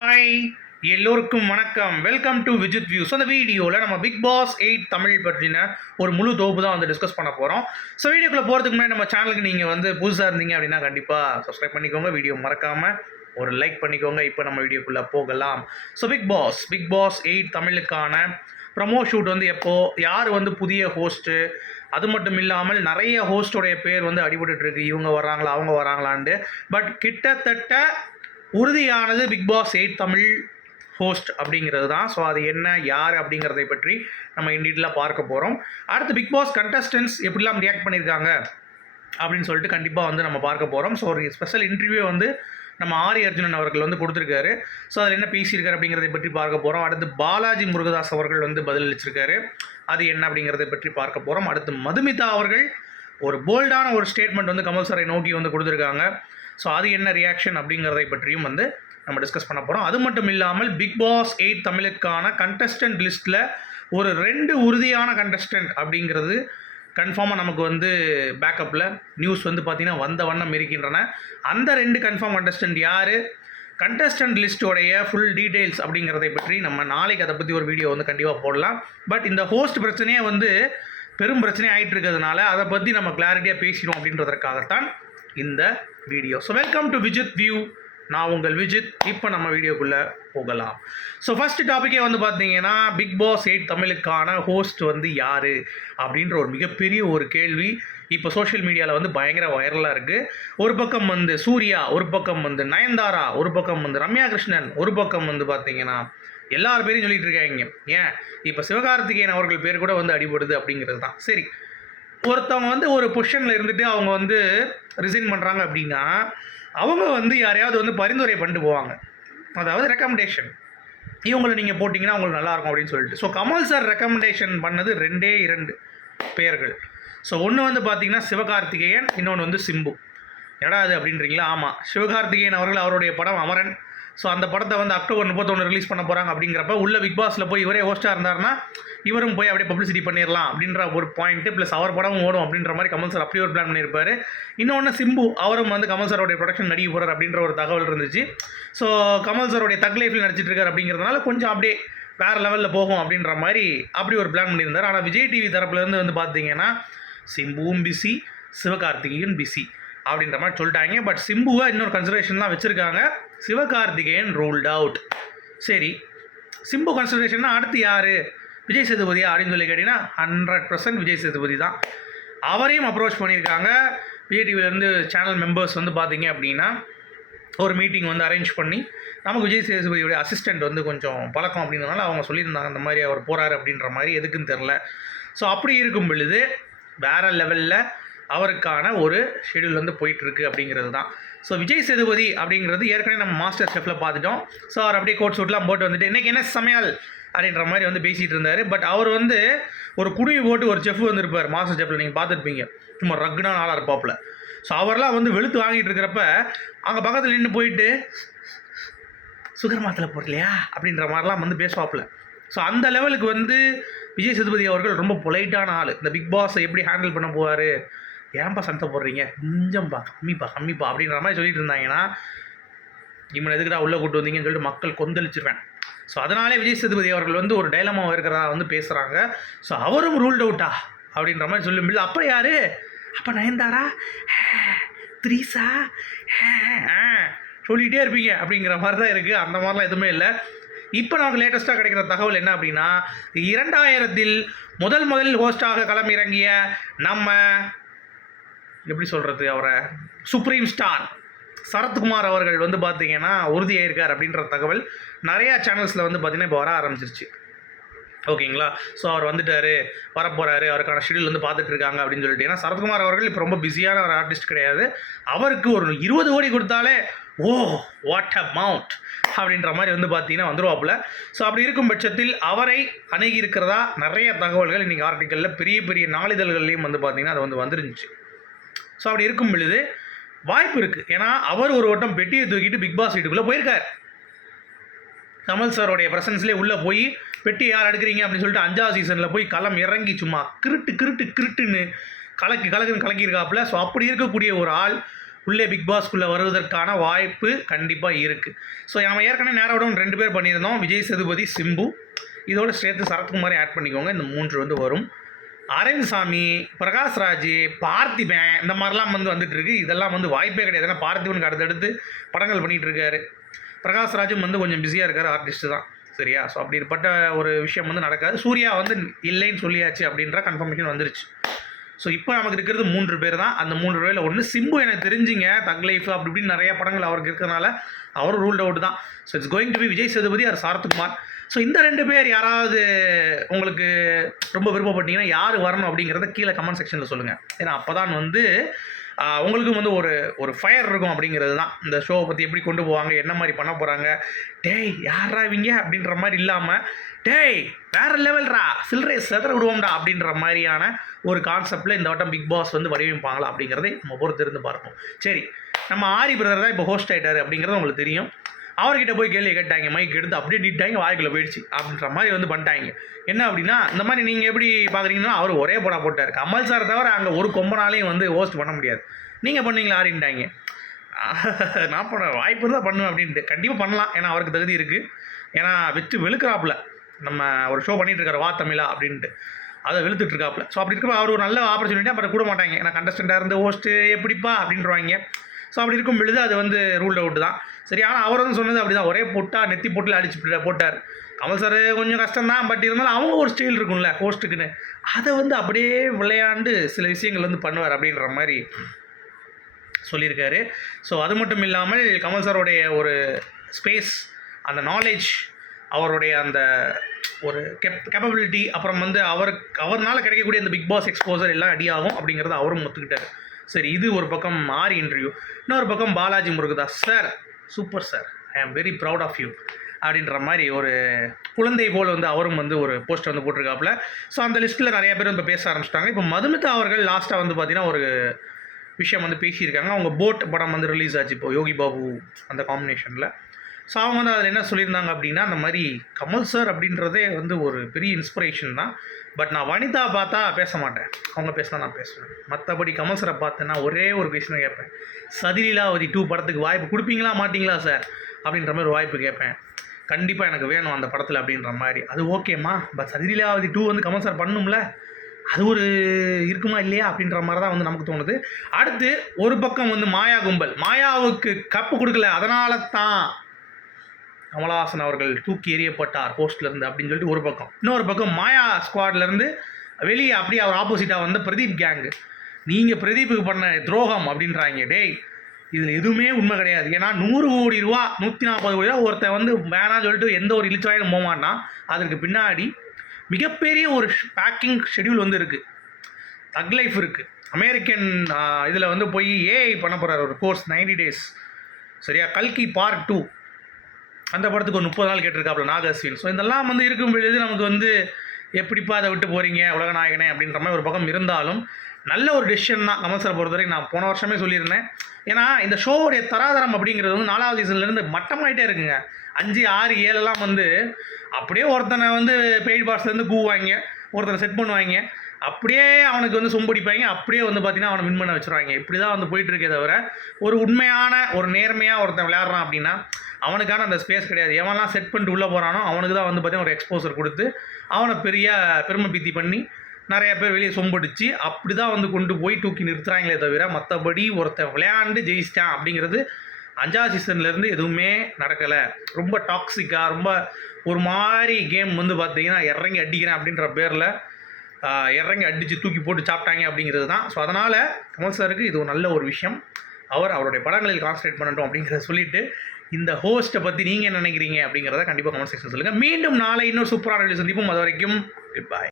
Hi எல்லோருக்கும் வணக்கம். Welcome to Vijith views அந்த வீடியோவில் நம்ம பிக் பாஸ் எயிட் தமிழ் பற்றின ஒரு முழு தொகுப்பு தான் வந்து டிஸ்கஸ் பண்ண போகிறோம் ஸோ வீடியோக்குள்ளே போகிறதுக்கு முன்னாடி நம்ம சேனலுக்கு நீங்கள் வந்து புதுசாக இருந்தீங்க அப்படின்னா கண்டிப்பாக சப்ஸ்கிரைப் பண்ணிக்கோங்க. வீடியோ மறக்காமல் ஒரு லைக் பண்ணிக்கோங்க. இப்போ நம்ம வீடியோக்குள்ளே போகலாம். So big boss big boss eight தமிழுக்கான promo shoot வந்து எப்போது யார் வந்து புதிய ஹோஸ்ட்டு அது மட்டும் இல்லாமல் நிறைய ஹோஸ்டோடைய பேர் வந்து அடிபட்டுருக்கு இவங்க வராங்களா அவங்க வராங்களான்ட்டு பட் கிட்டத்தட்ட உறுதியானது big boss eight Tamil host அப்படிங்கிறது தான். ஸோ அது என்ன யார் அப்படிங்கிறதை பற்றி நம்ம இன்டீட்டெயிலாக பார்க்க போகிறோம் அடுத்து பிக் பாஸ் கண்டஸ்டன்ஸ் எப்படிலாம் ரியாக்ட் பண்ணியிருக்காங்க அப்படின்னு சொல்லிட்டு கண்டிப்பாக வந்து நம்ம பார்க்க போகிறோம் ஸோ ஒரு ஸ்பெஷல் இன்டர்வியூ வந்து நம்ம ஆரி அர்ஜுனன் அவர்கள் வந்து கொடுத்துருக்காரு. ஸோ அதில் என்ன பேசியிருக்காரு அப்படிங்கிறதை பற்றி பார்க்க போகிறோம் அடுத்து பாலாஜி முருகதாஸ் அவர்கள் வந்து பதிலளிச்சிருக்காரு. அது என்ன அப்படிங்கிறதை பற்றி பார்க்க போகிறோம் அடுத்து மதுமிதா அவர்கள் ஒரு போல்டான ஒரு ஸ்டேட்மெண்ட் வந்து கமல் சாரை நோக்கி வந்து கொடுத்துருக்காங்க. ஸோ அது என்ன ரியாக்ஷன் அப்படிங்கிறதை பற்றியும் வந்து நம்ம டிஸ்கஸ் பண்ண போகிறோம் அது மட்டும் இல்லாமல் பிக் பாஸ் எயிட் தமிழுக்கான கண்டஸ்டன்ட் லிஸ்ட்டில் ஒரு ரெண்டு உறுதியான கண்டஸ்டன்ட் அப்படிங்கிறது கன்ஃபார்மாக நமக்கு வந்து பேக்கப்பில் நியூஸ் வந்து பார்த்திங்கன்னா வந்த வண்ணம் இருக்கின்றன. அந்த ரெண்டு கன்ஃபார்ம் கண்டஸ்டன்ட் யார்? கண்டஸ்டன்ட் லிஸ்ட்டோடைய ஃபுல் டீட்டெயில்ஸ் அப்படிங்கிறதை பற்றி நம்ம நாளைக்கு அதை பற்றி ஒரு வீடியோ வந்து கண்டிப்பாக போடலாம். பட் இந்த ஹோஸ்ட் பிரச்சனையே வந்து பெரும் பிரச்சனை ஆகிட்டு இருக்கிறதுனால அதை பற்றி நம்ம கிளாரிட்டியாக பேசிடும் அப்படின்றதற்காகத்தான் இந்த video so welcome to Vijith view நான் உங்கள் விஜித் இப்போ நம்ம வீடியோக்குள்ளே போகலாம். ஸோ ஃபஸ்ட் டாப்பிக்கே வந்து பார்த்தீங்கன்னா பிக் பாஸ் எயிட் தமிழுக்கான ஹோஸ்ட் வந்து யார்? அப்படின்ற ஒரு மிகப்பெரிய ஒரு கேள்வி இப்போ சோஷியல் மீடியாவில் வந்து பயங்கர வைரலாக இருக்குது ஒரு பக்கம் வந்து சூர்யா ஒரு பக்கம் வந்து நயன்தாரா ஒரு பக்கம் வந்து ரம்யா கிருஷ்ணன் ஒரு பக்கம் வந்து பார்த்தீங்கன்னா எல்லார் பேரையும் சொல்லிகிட்டு இருக்காங்க. ஏன்? இப்போ சிவகார்த்திகேயன் அவர்கள் பேர் கூட வந்து அடிபடுது அப்படிங்கிறது தான். சரி ஒருத்தவங்க வந்து ஒரு பொசிஷனில் இருந்துட்டு அவங்க வந்து ரிசைன் பண்ணுறாங்க அப்படின்னா அவங்க வந்து யாரையாவது வந்து பரிந்துரை பண்ணிட்டு போவாங்க. அதாவது ரெக்கமெண்டேஷன் இவங்களை நீங்கள் போட்டிங்கன்னா உங்களுக்கு நல்லாயிருக்கும் அப்படின்னு சொல்லிட்டு. ஸோ கமல் சார் ரெக்கமெண்டேஷன் பண்ணது ரெண்டே இரண்டு பெயர்கள் ஸோ ஒன்று வந்து பார்த்திங்கன்னா சிவகார்த்திகேயன் இன்னொன்று வந்து சிம்பு. என்னடா அது அப்படின்றீங்களா? ஆமாம் சிவகார்த்திகேயன் அவர்கள் அவருடைய படம் அமரன். ஸோ அந்த படத்தை வந்து அக்டோபர் முப்பத்தொன்று ரிலீஸ் பண்ண போகிறாங்க அப்படிங்கிறப்ப உள்ள பிக் பாஸில் போய் இவரே ஹோஸ்ட்டாக இருந்தார்னா இவரும் போய் அப்படியே பப்ளிசிட்டி பண்ணிடலாம் அப்படின்ற ஒரு பாயிண்ட்டு ப்ளஸ் அவர் படமும் ஓடும் அப்படின்ற மாதிரி கமல் சார் அப்படி ஒரு பிளான் பண்ணியிருப்பார். இன்னொன்று சிம்பு அவரும் வந்து கமல் சாரோடைய ப்ரொடக்ஷன் நடிக்க போகிறார் அப்படின்ற ஒரு தகவல் இருந்துச்சு. ஸோ கமல் சாரோடைய தக் லைஃப்பில் நடிச்சிட்டு இருக்காரு அப்படிங்கிறதுனால கொஞ்சம் அப்படியே வேறு லெவலில் போகும் அப்படின்ற மாதிரி அப்படி ஒரு பிளான் பண்ணியிருந்தார். ஆனால் விஜய் டிவி தரப்புலேருந்து வந்து பார்த்தீங்கன்னா சிம்புவும் பிஸி சிவகார்த்திகேயன் பிஸி அப்படின்ற மாதிரி சொல்லிட்டாங்க. பட் சிம்புவை இன்னொரு கன்சிடரேஷன்லாம் வச்சுருக்காங்க. சிவகார்த்திகேயன் ரூல்ட் அவுட் சரி. சிம்பு கன்சிடரேஷன்னா அடுத்து யார்? விஜய் சேதுபதியா அப்படின்னு சொல்லி கேட்டிங்கன்னா ஹண்ட்ரட் பர்சன்ட் விஜய் சேதுபதி தான். அவரையும் அப்ரோச் பண்ணியிருக்காங்க. விஜய் டிவிலேருந்து சேனல் மெம்பர்ஸ் வந்து பார்த்தீங்க அப்படின்னா ஒரு மீட்டிங் வந்து அரேஞ்ச் பண்ணி நமக்கு விஜய் சேதுபதியோடைய அசிஸ்டண்ட் வந்து கொஞ்சம் பழக்கம் அப்படின்றனால அவங்க சொல்லியிருந்தாங்க அந்த மாதிரி அவர் போகிறாரு அப்படின்ற மாதிரி. எதுக்குன்னு தெரில ஸோ அப்படி இருக்கும் பொழுது வேறு லெவலில் அவருக்கான ஒரு ஷெடியூல் வந்து போயிட்டுருக்கு அப்படிங்கிறது தான். ஸோ விஜய் சேதுபதி அப்படிங்கிறது ஏற்கனவே நம்ம மாஸ்டர் ஷெஃப்பில் பார்த்துட்டோம். ஸோ அவர் அப்படியே கோட் சூட்லாம் போட்டு வந்துட்டு இன்றைக்கி என்ன சமையல்? அப்படின்ற மாதிரி வந்து பேசிகிட்டு இருந்தார். பட் அவர் வந்து ஒரு குடுமி போட்டு ஒரு செஃப் வந்திருப்பார் மாஸ்டர் செஃப்பில் நீங்கள் பார்த்துருப்பீங்க. சும்மா ரக்குனா ஆளாக இருப்பாப்புல. ஸோ அவர்லாம் வந்து வெளுத்து வாங்கிட்டு இருக்கிறப்ப அங்கே பக்கத்தில் நின்று போயிட்டு சுகர் மாத்தலை போடலையா? அப்படின்ற மாதிரிலாம் வந்து பேசுவாப்புல. ஸோ அந்த லெவலுக்கு வந்து விஜய் சேதுபதி அவர்கள் ரொம்ப பொலைட்டான ஆள். இந்த பிக் பாஸை எப்படி ஹேண்டில் பண்ண போவார்? ஏன்பா சண்டை போடுறீங்க? கொஞ்சம்பா கம்மிப்பா கம்மிப்பா அப்படின்ற மாதிரி சொல்லிட்டு இருந்தாங்கன்னா இவனை எதுக்குடா உள்ளே கூட்டு வந்தீங்கன்னு சொல்லிட்டு மக்கள் கொந்தளிச்சிருவேன். ஸோ அதனாலே விஜய் சேதுபதி அவர்கள் வந்து ஒரு டைலமா இருக்கிறதா வந்து பேசுகிறாங்க ஸோ அவரும் ரூல்ட் அவுட்டா அப்படின்ற மாதிரி சொல்லும்போது அப்புறம் யார்? அப்போ நயன்தாரா? த்ரீஸா சொல்லிகிட்டே இருப்பீங்க. அப்படிங்கிற மாதிரி தான் இருக்குது அந்த மாதிரிலாம் எதுவுமே இல்லை. இப்போ நமக்கு லேட்டஸ்ட்டாக கிடைக்கிற தகவல் என்ன அப்படின்னா இரண்டாயிரத்தில் முதல் முதல் ஹோஸ்டாக களம் இறங்கிய நம்ம எப்படி சொல்கிறது அவரை சுப்ரீம் ஸ்டார் சரத்குமார் அவர்கள் வந்து பார்த்தீங்கன்னா உறுதியாயிருக்கார் அப்படின்ற தகவல் நிறையா சேனல்ஸில் வந்து பார்த்தீங்கன்னா இப்போ வர ஆரம்பிச்சிருச்சு. ஓகேங்களா? ஸோ அவர் வந்துட்டார் வரப்போகிறாரு அவருக்கான ஷெடியூல் வந்து பார்த்துட்டு இருக்காங்க அப்படின்னு சொல்லிட்டு. ஏன்னா சரத்குமார் அவர்கள் இப்போ ரொம்ப பிஸியான ஒரு ஆர்டிஸ்ட் கிடையாது. அவருக்கு ஒரு இருபது கோடி கொடுத்தாலே ஓ வாட் அ மவுண்ட் அப்படின்ற மாதிரி வந்து பார்த்தீங்கன்னா வந்துருவாப்புல. ஸோ அப்படி இருக்கும் பட்சத்தில் அவரை அணுகி இருக்கிறதா நிறைய தகவல்கள் இன்றைக்கி ஆர்டிக்கலில் பெரிய பெரிய நாளிதழ்கள்லையும் வந்து பார்த்திங்கன்னா அது வந்து வந்துருந்துச்சு. ஸோ அப்படி இருக்கும் பொழுது வாய்ப்பு இருக்குது ஏன்னா அவர் ஒரு வட்டம் பெட்டியை தூக்கிட்டு பிக் பாஸ் வீட்டுக்குள்ளே போயிருக்கார். கமல் சாரோடைய ப்ரெசன்ஸ்லேயே உள்ளே போய் பெட்டி யார் எடுக்கிறீங்க? அப்படின்னு சொல்லிட்டு அஞ்சாவது சீசனில் போய் களம் இறங்கி சும்மா கிருட்டு கிருட்டு கிருட்டுன்னு கலக்கி கலக்குன்னு கலக்கியிருக்காப்புல. ஸோ அப்படி இருக்கக்கூடிய ஒரு ஆள் உள்ளே பிக் பாஸ்க்குள்ளே வருவதற்கான வாய்ப்பு கண்டிப்பாக இருக்குது ஸோ நம்ம ஏற்கனவே நேரோட ரெண்டு பேர் பண்ணியிருந்தோம். விஜய் சேதுபதி சிம்பு. இதோடு சேர்த்து சரத்குமாரையும் ஆட் பண்ணிக்கோங்க. இந்த மூன்று வந்து வரும். அரவிந்த்சாமி பிரகாஷ்ராஜ் பார்த்திபன் இந்த மாதிரிலாம் வந்து வந்துட்டு இருக்கு இதெல்லாம் வந்து வாய்ப்பே கிடையாது. ஏன்னா பார்த்திபனுக்கு அடுத்தடுத்து படங்கள் பண்ணிகிட்டு இருக்காரு பிரகாஷ்ராஜும் வந்து கொஞ்சம் பிஸியாக இருக்கார் ஆர்டிஸ்ட் தான். சரியா? ஸோ அப்படிப்பட்ட ஒரு விஷயம் வந்து நடக்காது. சூர்யா வந்து இல்லைன்னு சொல்லியாச்சு அப்படின்ற கன்ஃபர்மேஷன் வந்துருச்சு. ஸோ இப்போ நமக்கு இருக்கிறது மூன்று பேர் தான். அந்த மூன்று பேரில் ஒன்று சிம்பு எனக்கு தெரிஞ்சுங்க தக் லைஃப் அப்படி இப்படின்னு நிறைய படங்கள் அவருக்கு இருக்கிறனால அவரும் ரூல்ட் அவுட் தான். So it's going to be Vijay Sethupathi or Sarathkumar so இந்த ரெண்டு பேர் யாராவது உங்களுக்கு ரொம்ப விருப்பப்பட்டீங்கன்னா யார் வரணும் அப்படிங்கிறத கீழே கமெண்ட் செக்ஷனில் சொல்லுங்கள் ஏன்னா அப்போ தான் வந்து உங்களுக்கும் வந்து ஒரு ஒரு ஃபயர் இருக்கும் அப்படிங்கிறது தான். இந்த ஷோவை பற்றி எப்படி கொண்டு போவாங்க என்ன மாதிரி பண்ண போகிறாங்க டேய் யாரா இவங்க அப்படின்ற மாதிரி இல்லாமல் டேய் வேற லெவல்ரா சில்லறை செதற விடுவோம்டா அப்படின்ற மாதிரியான ஒரு கான்செப்டில் இந்த வட்டம் பிக் பாஸ் வந்து வடிவமைப்பாங்களா அப்படிங்கிறதே நம்ம பொறுத்திருந்து பார்ப்போம். சரி நம்ம ஆரி பிரதர் தான் இப்போ ஹோஸ்ட் ஆகிட்டாரு அப்படிங்கிறது உங்களுக்கு தெரியும். அவர்கிட்ட போய் கேள்வி கேட்டாங்க மைக் எடுத்து அப்படியே நீட்டாங்க வாய்க்குள்ளே போயிடுச்சு அப்படின்ற மாதிரி வந்து பண்ணிட்டாங்க. என்ன அப்படின்னா இந்த மாதிரி நீங்கள் எப்படி பார்க்குறீங்கன்னா அவர் ஒரே படம் போட்டார். கமல் சார் தவிர அங்கே ஒரு கொம்பனாலையும் வந்து ஹோஸ்ட் பண்ண முடியாது. நீங்கள் பண்ணீங்களா ஆரின்ட்டாங்க. நான் பண்ண வாய்ப்பு இருந்தால் பண்ணுவேன் அப்படின்ட்டு. கண்டிப்பாக பண்ணலாம். ஏன்னா அவருக்கு தகுதி இருக்குது ஏன்னா விற்று வெளுக்கிறாப்புல. நம்ம ஒரு ஷோ பண்ணிகிட்டு இருக்கிற வா தமிழா அப்படின்ட்டு. அதை வெளுத்துட்டு இருக்காப்புல ஸோ அப்படி இருக்கப்ப அவர் ஒரு நல்ல ஆப்பர்ச்சுனிட்டி அப்புறம் கூட மாட்டாங்க. நான் கண்டஸ்டண்ட்டாக இருந்து ஹோஸ்ட்டு எப்படிப்பா? அப்படின்றவாங்க. ஸோ அப்படி இருக்கும் பொழுது அது வந்து ரூல் அவுட் தான். சரி ஆனால் அவர் வந்து சொன்னது அப்படி தான் ஒரே பொட்டா நெத்தி பொட்டில் அடிச்சு போட்டார். கமல் சார் கொஞ்சம் கஷ்டம் தான். பட் இருந்தாலும் அவங்க ஒரு ஸ்டைல் இருக்கும்ல ஹோஸ்ட்டுக்குன்னு அதை வந்து அப்படியே விளையாண்டு சில விஷயங்கள் வந்து பண்ணுவார் அப்படின்ற மாதிரி சொல்லியிருக்காரு. ஸோ அது மட்டும் இல்லாமல் கமல் சாரோடைய ஒரு ஸ்பேஸ் அந்த நாலேஜ் அவருடைய அந்த ஒரு கெப் கேப்பபிலிட்டி அப்புறம் வந்து அவருக்கு அவர்னால் கிடைக்கக்கூடிய அந்த பிக் பாஸ் எக்ஸ்போசர் எல்லாம் அடியாகும் அப்படிங்கிறத அவரும் ஒத்துக்கிட்டார். சரி இது ஒரு பக்கம் ஆரி இன்டர்வியூ இன்னொரு பக்கம் Balaji Murugadoss sir super sir I am very proud of you அப்படின்ற மாதிரி ஒரு குழந்தை போல் வந்து அவரும் வந்து ஒரு போஸ்ட் வந்து போட்டிருக்காப்புல. ஸோ அந்த லிஸ்ட்டில் நிறைய பேர் இப்போ பேச ஆரம்பிச்சிட்டாங்க. இப்போ மதுமிதா அவர்கள் லாஸ்ட்டாக வந்து பார்த்தீங்கன்னா ஒரு விஷயம் வந்து பேசியிருக்காங்க. அவங்க போட் படம் வந்து ரிலீஸ் ஆச்சு இப்போ. யோகி பாபு அந்த காம்பினேஷனில் ஸோ அவங்க வந்து அதில் என்ன சொல்லியிருந்தாங்க அப்படின்னா அந்த மாதிரி கமல் சார் அப்படின்றதே வந்து ஒரு பெரிய இன்ஸ்பிரேஷன் தான். பட் நான் வனிதா பார்த்தா பேச மாட்டேன். அவங்க பேசினா நான் பேசுவேன். மற்றபடி கமல் சாரை பார்த்தேன்னா ஒரே ஒரு கொஷினை கேட்பேன். சதிலீலாவதி டூ படத்துக்கு வாய்ப்பு கொடுப்பீங்களா மாட்டிங்களா சார் அப்படின்ற மாதிரி வாய்ப்பு கேட்பேன். கண்டிப்பாக எனக்கு வேணும் அந்த படத்தில் அப்படின்ற மாதிரி. அது ஓகேம்மா பட் சதிலீலாவதி டூ வந்து கமல் சார் பண்ணும்ல? அது ஒரு இருக்குமா இல்லையா? அப்படின்ற மாதிரி தான் வந்து நமக்கு தோணுது. அடுத்து ஒரு பக்கம் வந்து மாயா கும்பல். மாயாவுக்கு கப்பு கொடுக்கல. அதனால தான் கமலஹாசன் அவர்கள் தூக்கி எறியப்பட்டார் போஸ்ட்லேருந்து அப்படின்னு சொல்லிட்டு ஒரு பக்கம். இன்னொரு பக்கம் மாயா ஸ்குவாட்லேருந்து வெளியே அப்படியே அவர் ஆப்போசிட்டாக வந்த பிரதீப் கேங்கு நீங்கள் பிரதீப்புக்கு பண்ண துரோகம் அப்படின்றாங்க. டேய் இதில் எதுவுமே உண்மை கிடையாது. ஏன்னா நூறு கோடி ரூபா நூற்றி நாற்பது கோடி ரூபா ஒருத்தன் வந்து வேணாம்னு சொல்லிட்டு எந்த ஒரு இழிச்சாயும் போக அதற்கு பின்னாடி மிகப்பெரிய ஒரு பேக்கிங் ஷெட்யூல் வந்து இருக்குது தக் லைஃப் இருக்குது அமெரிக்கன் இதில் வந்து போய் ஏஐ பண்ண போகிறார் ஒரு கோர்ஸ் 90 டேஸ் சரியா? கல்கி பார்ட் டூ அந்த படத்துக்கு ஒரு முப்பது நாள் கேட்டிருக்காப்புல நாகஸ்வின் ஸோ இதெல்லாம் வந்து இருக்கும் பொழுது நமக்கு வந்து எப்படிப்பா அதை விட்டு போகிறீங்க உலகநாயகனே அப்படின்ற மாதிரி ஒரு பக்கம் இருந்தாலும் நல்ல ஒரு டெசிஷன் தான். கமல் சார் பொறுத்தவரைக்கும் நான் போன வருஷமே சொல்லியிருந்தேன். ஏன்னா இந்த ஷோவுடைய தராதரம் அப்படிங்கிறது வந்து நாலாவது சீசன்லேருந்து மட்டமாயிட்டே இருக்குங்க. அஞ்சு ஆறு ஏழெல்லாம் வந்து அப்படியே ஒருத்தனை வந்து பெய்ட் பாக்ஸ்லேருந்து கூவாங்க ஒருத்தனை செட் பண்ணுவாங்க. அப்படியே அவனுக்கு வந்து சொம்படிப்பாங்க அப்படியே வந்து பார்த்தீங்கன்னா அவனை வின் பண்ண வச்சுருவாங்க. இப்படி தான் வந்து போயிட்டுருக்கே தவிர ஒரு உண்மையான ஒரு நேர்மையாக ஒருத்தன் விளையாடுறான் அப்படின்னா அவனுக்கான அந்த ஸ்பேஸ் கிடையாது. எவன்லாம் செட் பண்ணிட்டு உள்ளே போகிறானோ அவனுக்கு தான் வந்து பார்த்தீங்கன்னா ஒரு எக்ஸ்போசர் கொடுத்து அவனை பெரிய பெருமை பித்தி பண்ணி நிறைய பேர் வெளியே சொம்படிச்சு அப்படி தான் வந்து கொண்டு போய் தூக்கி நிறுத்துறாங்களே தவிர மற்றபடி ஒருத்தன் விளையாண்டு ஜெயிச்சிட்டான் அப்படிங்கிறது அஞ்சாவது சீசன்லேருந்து எதுவுமே நடக்கலை. ரொம்ப டாக்ஸிக்காக ரொம்ப ஒரு மாதிரி கேம் வந்து பார்த்தீங்கன்னா இறங்கி அடிக்கிறேன் அப்படின்ற பேரில் இறங்கி அடித்து தூக்கி போட்டு சாப்பிட்டாங்க அப்படிங்கிறது தான். ஸோ அதனால் கமல் சாருக்கு இது ஒரு நல்ல ஒரு விஷயம். அவர் அவருடைய படங்களில் கான்சன்ட்ரேட் பண்ணட்டும் அப்படிங்கிறத சொல்லிவிட்டு இந்த ஹோஸ்ட்டை பற்றி நீங்கள் என்ன நினைக்கிறீங்க அப்படிங்கிறத கண்டிப்பாக கமெண்ட் செக்ஷன் சொல்லுங்கள் மீண்டும் நாளை இன்னொரு சூப்பரான வீடியோ சந்திப்போம். அது வரைக்கும் குட் பாய்